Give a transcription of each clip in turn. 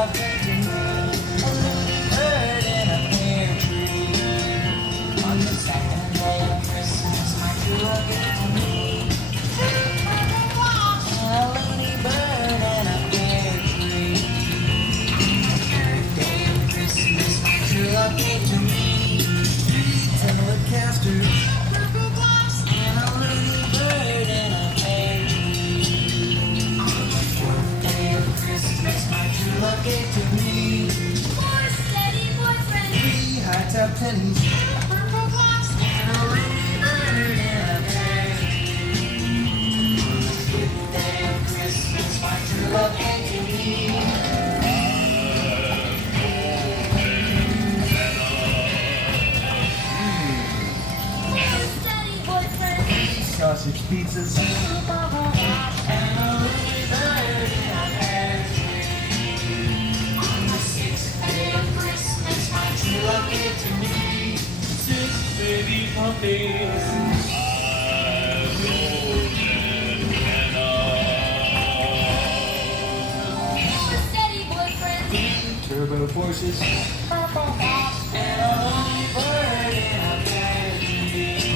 love came to me. A little bird in a pear tree. On the second day of Christmas, my true love gave to me. A loony bird in a pear tree. On the third day of Christmas, my true love gave to me. 3 telecasters, purple glass, and a loony bird in a pear tree. On the fourth day of Christmas, my true love gave to me. 4 steady boyfriends. 3 high-top pennies, a purple glass, and a loony bird in a pear tree. On the fifth day of Christmas, my true love gave to me. 4 steady boyfriends. Sausage pizzas, and a loony bird in a pear tree. On the sixth day of Christmas, my true love gave to me. 6 baby puppies. 4 steady boyfriends. Turbo forces, purple glass, and a loony bird in a pear tree.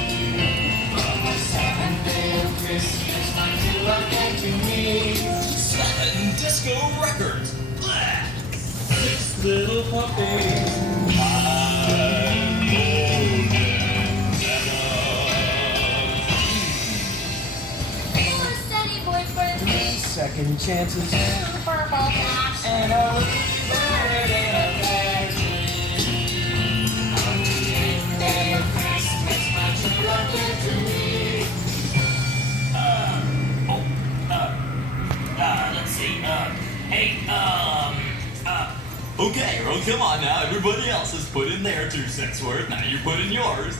On the seventh day of Christmas, my true love gave to me. 7 disco records. 6 little puppies. 5 golden bananas. 4 steady boyfriends. Second chances, purple glass, and a loony bird in a pear tree. On the eighth day of Christmas, my true love gave to me. Let's see. Okay, well, come on now. Everybody else has put in their 2 cents worth. Now you put in yours.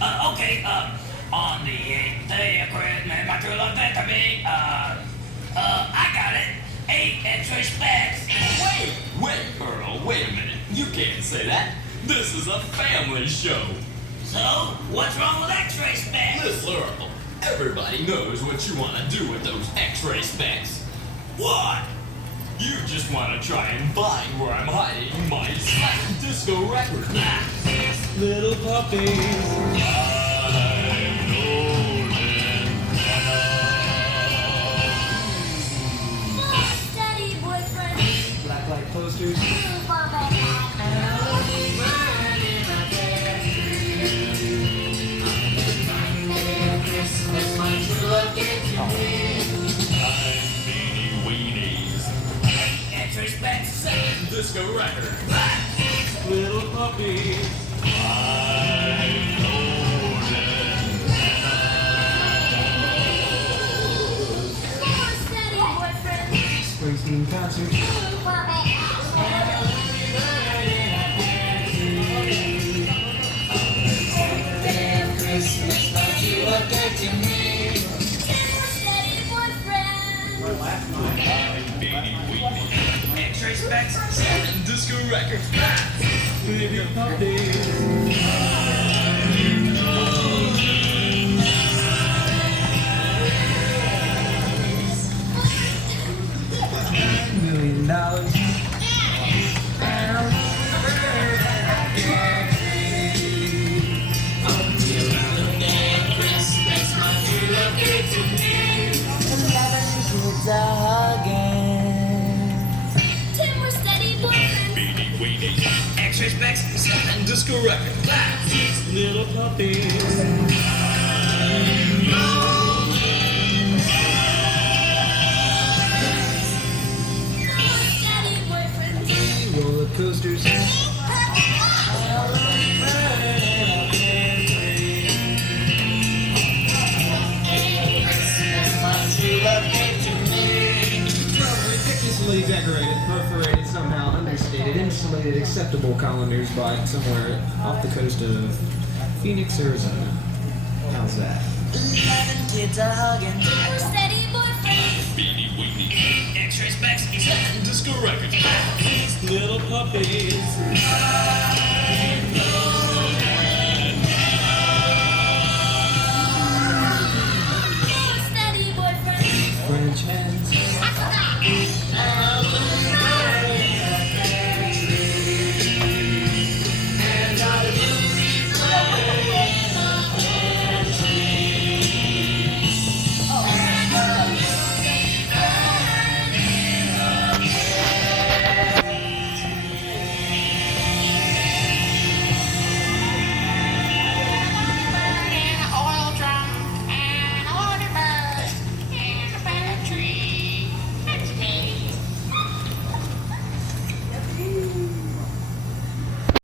Okay, on the 8th day of Christmas, my true love gave to me. I got it. 8 extra specs. Wait, Earl, wait a minute. You can't say that. This is a family show. So, what's wrong with x-ray specs? Listen, Earl, everybody knows what you want to do with those x-ray specs. What? You just want to try and find where I'm hiding my silent disco record. Little puppies. 5 golden bananas. 4 steady boyfriends. Black light posters, 2 purple glass. and a loony bird in a pear tree. On the ninth day of Christmas, my true love gave to me. 9 beanie weenies. 8 extra specs. 7 disco records. 6 little puppies. 5 golden bananas. 4 steady boyfriends. Springsteen concert, 2 purple glass. and a loony bird in a pear tree. On the tenth day of Christmas, my true love gave to me. 10 steady boyfriends. 9 beanie weenies. Extra specs. 7 disco records. 6 baby puppies. 5 golden $1 million. And a loony bird in a pear tree. On the 11th day of Christmas, my true love gave to me. 11 kids are hugging. 10 more steady boyfriends. beanie weenies. Extra specs. 7 disco records. 6 little puppies. 5 4 steady boyfriends. Roller coasters, Purple glass. and a loony bird in a pear tree. Christmas, my true love gave to me. Ridiculously decorated, perforated, somehow understated, insulated, acceptable colanders by somewhere off the coast of Phoenix, Arizona. How's that? 11 kids are hugging. 10 more steady boyfriends. beanie weenies. Extra specs. 7 disco records. 6 little puppies.